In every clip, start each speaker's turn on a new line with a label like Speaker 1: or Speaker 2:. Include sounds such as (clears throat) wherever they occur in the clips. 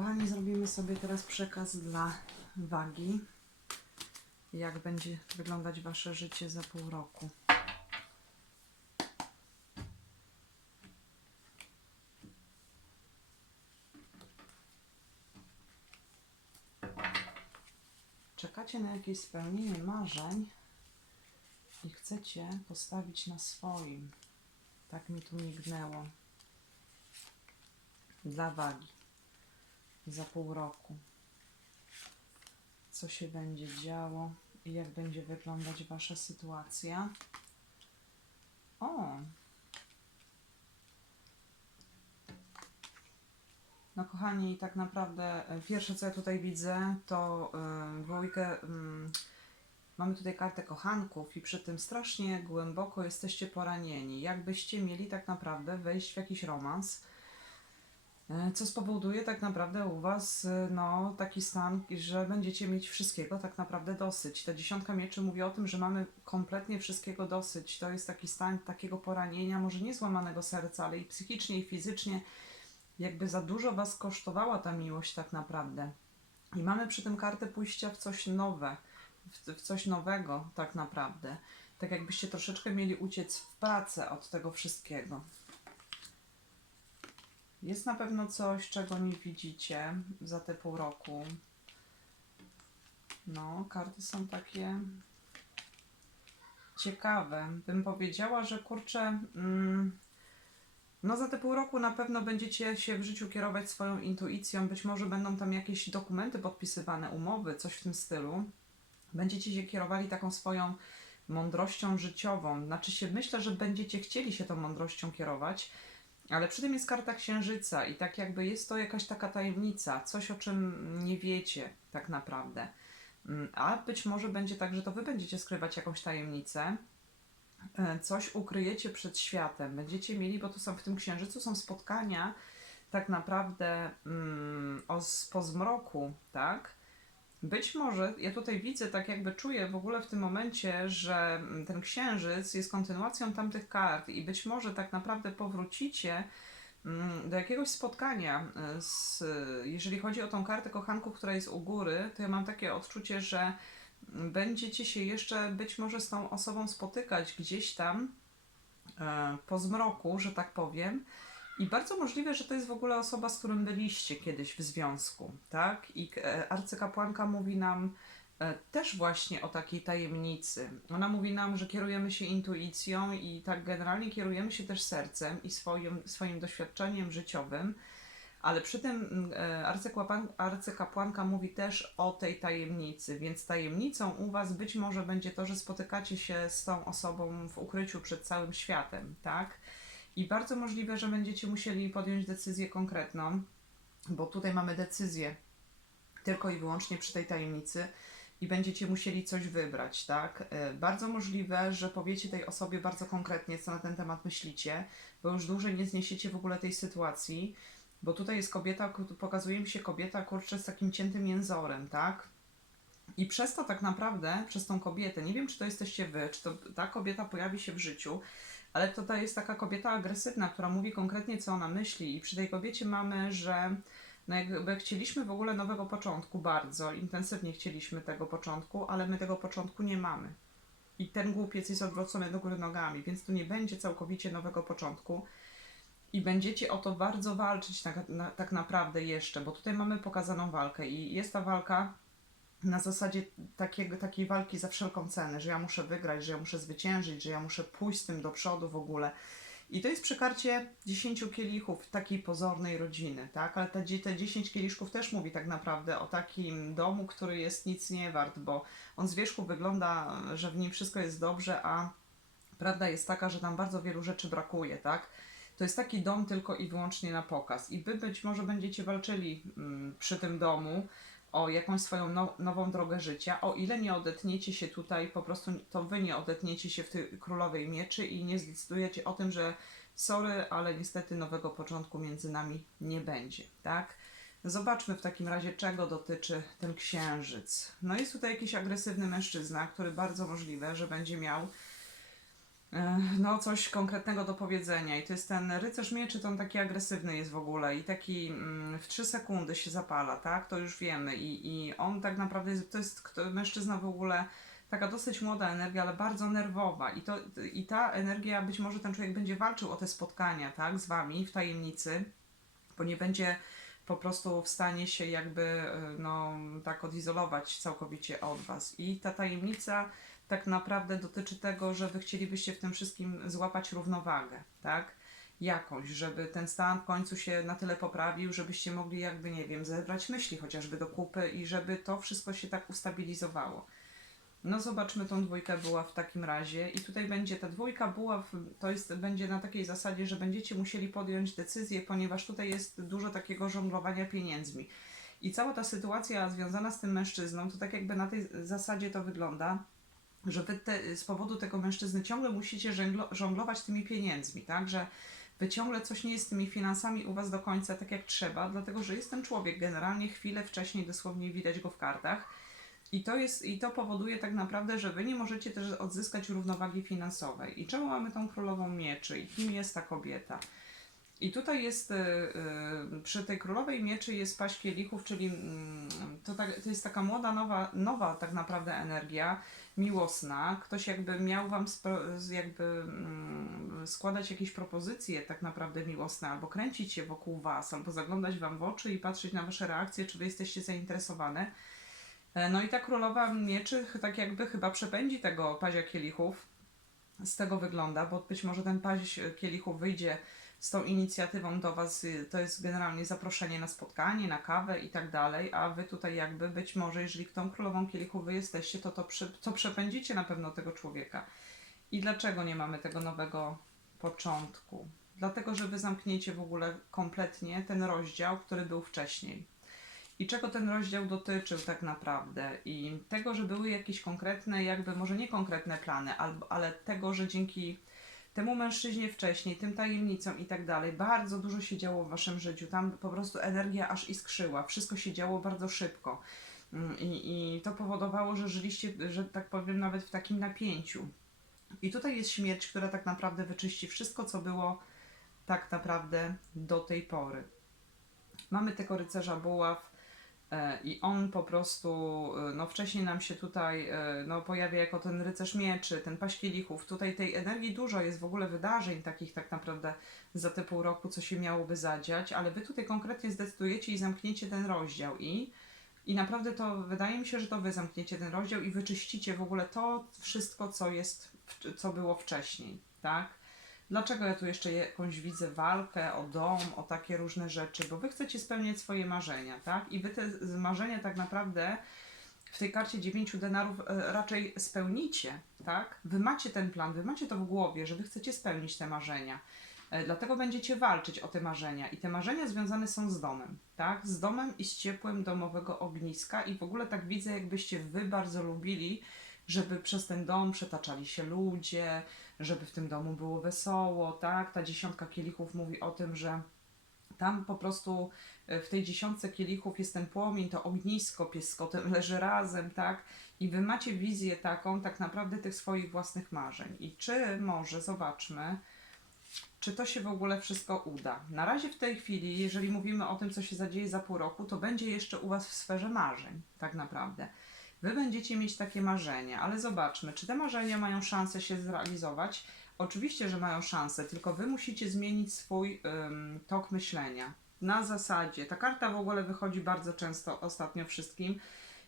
Speaker 1: kochani, zrobimy sobie teraz przekaz dla wagi. Jak będzie wyglądać Wasze życie za pół roku. Czekacie na jakieś spełnienie marzeń i chcecie postawić na swoim. Tak mi tu mignęło. Dla wagi za pół roku. Co się będzie działo i jak będzie wyglądać Wasza sytuacja. O! No kochani, tak naprawdę e, pierwsze co ja tutaj widzę to y, dwójkę. ym, mamy tutaj kartę kochanków i przy tym strasznie głęboko jesteście poranieni. Jakbyście mieli tak naprawdę wejść w jakiś romans. E, Co spowoduje tak naprawdę u Was e, no, taki stan, że będziecie mieć wszystkiego tak naprawdę dosyć. Ta dziesiątka mieczy mówi o tym, że mamy kompletnie wszystkiego dosyć. To jest taki stan takiego poranienia, może nie złamanego serca, ale i psychicznie, i fizycznie. Jakby za dużo Was kosztowała ta miłość tak naprawdę. I mamy przy tym kartę pójścia w coś nowe, w, w coś nowego tak naprawdę. Tak jakbyście troszeczkę mieli uciec w pracę od tego wszystkiego. Jest na pewno coś, czego nie widzicie za te pół roku. No, karty są takie ciekawe. Bym powiedziała, że kurczę, mm, no za te pół roku na pewno będziecie się w życiu kierować swoją intuicją. Być może będą tam jakieś dokumenty podpisywane, umowy, coś w tym stylu. Będziecie się kierowali taką swoją mądrością życiową. Znaczy się, myślę, że będziecie chcieli się tą mądrością kierować. Ale przy tym jest karta księżyca i tak jakby jest to jakaś taka tajemnica, coś o czym nie wiecie tak naprawdę. Mm, A być może będzie tak, że to wy będziecie skrywać jakąś tajemnicę, e, coś ukryjecie przed światem. Będziecie mieli, bo tu są w tym księżycu są spotkania tak naprawdę mm, o, po zmroku, tak? Być może, ja tutaj widzę, tak jakby czuję w ogóle w tym momencie, że ten księżyc jest kontynuacją tamtych kart i być może tak naprawdę powrócicie mm, do jakiegoś spotkania. y, Z, jeżeli chodzi o tą kartę kochanków, która jest u góry, to ja mam takie odczucie, że będziecie się jeszcze być może z tą osobą spotykać gdzieś tam e, po zmroku, że tak powiem. I bardzo możliwe, że to jest w ogóle osoba, z którą byliście kiedyś w związku, tak? I e, arcykapłanka mówi nam e, też właśnie o takiej tajemnicy. Ona mówi nam, że kierujemy się intuicją i tak generalnie kierujemy się też sercem i swoim, swoim doświadczeniem życiowym, ale przy tym e, arcykapłan, arcykapłanka mówi też o tej tajemnicy, więc tajemnicą u Was być może będzie to, że spotykacie się z tą osobą w ukryciu przed całym światem, tak? I bardzo możliwe, że będziecie musieli podjąć decyzję konkretną, bo tutaj mamy decyzję tylko i wyłącznie przy tej tajemnicy i będziecie musieli coś wybrać, tak? E, Bardzo możliwe, że powiecie tej osobie bardzo konkretnie, co na ten temat myślicie, bo już dłużej nie zniesiecie w ogóle tej sytuacji, bo tutaj jest kobieta, pokazuje mi się kobieta, kurczę, z takim ciętym jęzorem, tak? I przez to tak naprawdę, przez tą kobietę, nie wiem, czy to jesteście wy, czy to ta kobieta pojawi się w życiu, ale to jest taka kobieta agresywna, która mówi konkretnie, co ona myśli, i przy tej kobiecie mamy, że no jakby chcieliśmy w ogóle nowego początku bardzo, intensywnie chcieliśmy tego początku, ale my tego początku nie mamy. I ten głupiec jest odwrócony do góry nogami, więc tu nie będzie całkowicie nowego początku. I będziecie o to bardzo walczyć tak, na, tak naprawdę jeszcze, bo tutaj mamy pokazaną walkę i jest ta walka na zasadzie takiego, takiej walki za wszelką cenę, że ja muszę wygrać, że ja muszę zwyciężyć, że ja muszę pójść z tym do przodu w ogóle. I to jest przy karcie 10 kielichów takiej pozornej rodziny, tak? Ale te, te 10 kieliszków też mówi tak naprawdę o takim domu, który jest nic nie wart, bo on z wierzchu wygląda, że w nim wszystko jest dobrze, a prawda jest taka, że tam bardzo wielu rzeczy brakuje, tak? To jest taki dom tylko i wyłącznie na pokaz. I wy być może będziecie walczyli mm, przy tym domu o jakąś swoją no, nową drogę życia, o ile nie odetniecie się tutaj, po prostu to wy nie odetniecie się w tej królowej mieczy i nie zdecydujecie o tym, że sorry, ale niestety nowego początku między nami nie będzie, tak? Zobaczmy w takim razie, czego dotyczy ten księżyc. No jest tutaj jakiś agresywny mężczyzna, który bardzo możliwe, że będzie miał no coś konkretnego do powiedzenia i to jest ten rycerz mieczy, to on taki agresywny jest w ogóle i taki mm, w 3 sekundy się zapala, tak? To już wiemy i, i on tak naprawdę jest, to jest mężczyzna w ogóle taka dosyć młoda energia, ale bardzo nerwowa i, to, i ta energia, być może ten człowiek będzie walczył o te spotkania, tak? Z wami w tajemnicy, bo nie będzie po prostu w stanie się jakby e, no, tak odizolować całkowicie od Was. I ta tajemnica tak naprawdę dotyczy tego, że Wy chcielibyście w tym wszystkim złapać równowagę, tak? Jakąś, żeby ten stan w końcu się na tyle poprawił, żebyście mogli jakby, nie wiem, zebrać myśli chociażby do kupy i żeby to wszystko się tak ustabilizowało. No zobaczmy tą dwójkę była w takim razie i tutaj będzie ta dwójka była, w, to jest, będzie na takiej zasadzie, że będziecie musieli podjąć decyzję, ponieważ tutaj jest dużo takiego żonglowania pieniędzmi. I cała ta sytuacja związana z tym mężczyzną, to tak jakby na tej zasadzie to wygląda, że wy te, z powodu tego mężczyzny ciągle musicie żonglo, żonglować tymi pieniędzmi, tak? Że wy ciągle coś nie jest z tymi finansami u was do końca tak jak trzeba, dlatego że jest ten człowiek generalnie chwilę wcześniej dosłownie widać go w kartach i to, jest, I to powoduje tak naprawdę, że wy nie możecie też odzyskać równowagi finansowej. I czemu mamy tą królową mieczy? I kim jest ta kobieta? I tutaj jest, y, y, przy tej królowej mieczy jest paść kielichów, czyli mm, to, tak, to jest taka młoda, nowa, nowa tak naprawdę energia, miłosna. Ktoś jakby miał wam jakby mm, składać jakieś propozycje tak naprawdę miłosne, albo kręcić się wokół was, albo zaglądać wam w oczy i patrzeć na wasze reakcje, czy wy jesteście zainteresowane. E, No i ta królowa mieczy tak jakby chyba przepędzi tego pazia kielichów. Z tego wygląda, bo być może ten paź kielichów wyjdzie z tą inicjatywą do Was. y, To jest generalnie zaproszenie na spotkanie, na kawę i tak dalej, a Wy tutaj jakby być może, jeżeli tą królową kielichów Wy jesteście, to to, przy, to przepędzicie na pewno tego człowieka. I dlaczego nie mamy tego nowego początku? Dlatego, że Wy zamkniecie w ogóle kompletnie ten rozdział, który był wcześniej i czego ten rozdział dotyczył tak naprawdę i tego, że były jakieś konkretne, jakby może nie konkretne plany, ale tego, że dzięki temu mężczyźnie wcześniej, tym tajemnicom i tak dalej, bardzo dużo się działo w waszym życiu. Tam po prostu energia aż iskrzyła, wszystko się działo bardzo szybko. Mm, I, I to powodowało, że żyliście, że tak powiem, nawet w takim napięciu. I tutaj jest śmierć, która tak naprawdę wyczyści wszystko, co było tak naprawdę do tej pory. Mamy tego rycerza buław, I on po prostu, e, no wcześniej nam się tutaj e, no, pojawia jako ten rycerz mieczy, ten paść kielichów. Tutaj tej energii dużo jest w ogóle wydarzeń takich tak naprawdę za te pół roku, co się miałoby zadziać, ale wy tutaj konkretnie zdecydujecie i zamkniecie ten rozdział i i naprawdę to wydaje mi się, że to wy zamkniecie ten rozdział i wyczyścicie w ogóle to wszystko, co jest, co było wcześniej, tak? Dlaczego ja tu jeszcze jakąś widzę walkę o dom, o takie różne rzeczy? Bo wy chcecie spełniać swoje marzenia, tak? I wy te marzenia tak naprawdę w tej karcie dziewięciu denarów e, raczej spełnicie, tak? Wy macie ten plan, wy macie to w głowie, że wy chcecie spełnić te marzenia. E, Dlatego będziecie walczyć o te marzenia. I te marzenia związane są z domem, tak? Z domem i z ciepłem domowego ogniska. I w ogóle tak widzę, jakbyście wy bardzo lubili, żeby przez ten dom przetaczali się ludzie, żeby w tym domu było wesoło, tak? Ta dziesiątka kielichów mówi o tym, że tam po prostu e, w tej dziesiątce kielichów jest ten płomień, to ognisko, pies z kotem leży razem, tak? I wy macie wizję taką tak naprawdę tych swoich własnych marzeń. I czy może, zobaczmy, czy to się w ogóle wszystko uda. Na razie w tej chwili, jeżeli mówimy o tym, co się zadzieje za pół roku, to będzie jeszcze u Was w sferze marzeń, tak naprawdę. Wy będziecie mieć takie marzenia, ale zobaczmy, czy te marzenia mają szansę się zrealizować. Oczywiście, że mają szansę, tylko Wy musicie zmienić swój ym, tok myślenia. Na zasadzie, ta karta w ogóle wychodzi bardzo często ostatnio wszystkim.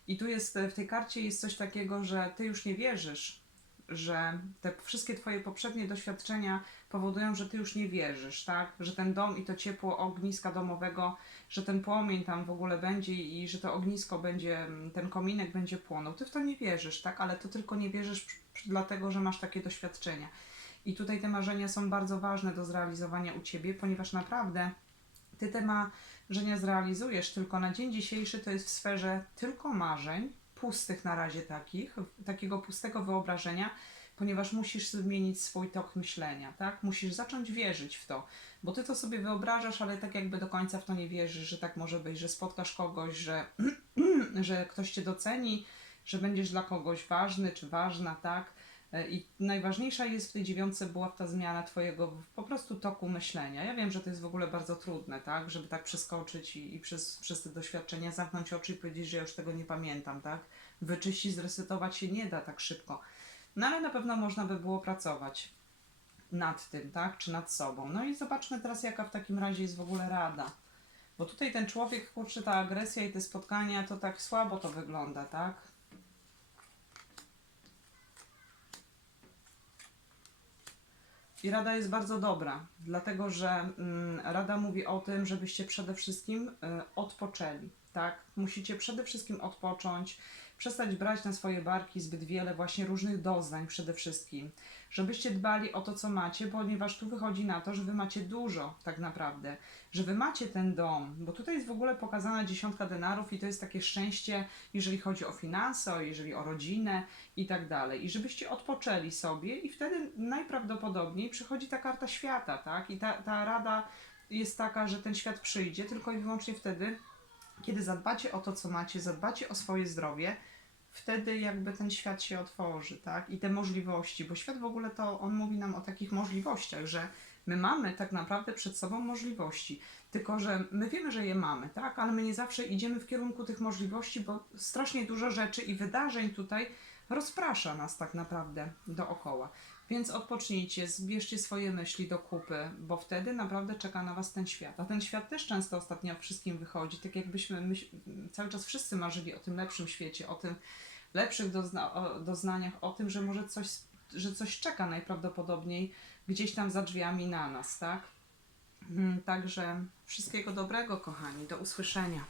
Speaker 1: I tu jest, w tej karcie jest coś takiego, że Ty już nie wierzysz, że te wszystkie Twoje poprzednie doświadczenia powodują, że Ty już nie wierzysz, tak? Że ten dom i to ciepło ogniska domowego, że ten płomień tam w ogóle będzie i że to ognisko będzie, ten kominek będzie płonął. Ty w to nie wierzysz, tak? Ale to tylko nie wierzysz dlatego, że masz takie doświadczenia. I tutaj te marzenia są bardzo ważne do zrealizowania u Ciebie, ponieważ naprawdę Ty te marzenia zrealizujesz, tylko na dzień dzisiejszy to jest w sferze tylko marzeń, pustych na razie takich, takiego pustego wyobrażenia, ponieważ musisz zmienić swój tok myślenia, tak? Musisz zacząć wierzyć w to, bo ty to sobie wyobrażasz, ale tak jakby do końca w to nie wierzysz, że tak może być, że spotkasz kogoś, że, (clears throat) że ktoś cię doceni, że będziesz dla kogoś ważny czy ważna, tak? E, I najważniejsza jest w tej dziewiątce była ta zmiana Twojego po prostu toku myślenia. Ja wiem, że to jest w ogóle bardzo trudne, tak? Żeby tak przeskoczyć i, i przez, przez te doświadczenia zamknąć oczy i powiedzieć, że ja już tego nie pamiętam, tak? Wyczyścić, zresetować się nie da tak szybko. No ale na pewno można by było pracować nad tym, tak? Czy nad sobą. No i zobaczmy teraz, jaka w takim razie jest w ogóle rada. Bo tutaj ten człowiek, kurczę, ta agresja i te spotkania, to tak słabo to wygląda, tak? I rada jest bardzo dobra, dlatego że mm, rada mówi o tym, żebyście przede wszystkim y, odpoczęli, tak? Musicie przede wszystkim odpocząć, przestać brać na swoje barki zbyt wiele właśnie różnych doznań przede wszystkim, żebyście dbali o to, co macie, ponieważ tu wychodzi na to, że wy macie dużo tak naprawdę, że wy macie ten dom, bo tutaj jest w ogóle pokazana dziesiątka denarów i to jest takie szczęście, jeżeli chodzi o finanse, jeżeli o rodzinę i tak dalej. I żebyście odpoczęli sobie i wtedy najprawdopodobniej przychodzi ta karta świata, tak? I ta, ta rada jest taka, że ten świat przyjdzie tylko i wyłącznie wtedy, kiedy zadbacie o to, co macie, zadbacie o swoje zdrowie, wtedy jakby ten świat się otworzy, tak? I te możliwości, bo świat w ogóle to, on mówi nam o takich możliwościach, że my mamy tak naprawdę przed sobą możliwości, tylko że my wiemy, że je mamy, tak? Ale my nie zawsze idziemy w kierunku tych możliwości, bo strasznie dużo rzeczy i wydarzeń tutaj rozprasza nas tak naprawdę dookoła. Więc odpocznijcie, zbierzcie swoje myśli do kupy, bo wtedy naprawdę czeka na Was ten świat. A ten świat też często ostatnio wszystkim wychodzi, tak jakbyśmy cały czas wszyscy marzyli o tym lepszym świecie, o tym lepszych dozna, o, doznaniach, o tym, że może coś, że coś czeka najprawdopodobniej gdzieś tam za drzwiami na nas, tak? Mm, Także wszystkiego dobrego, kochani, do usłyszenia.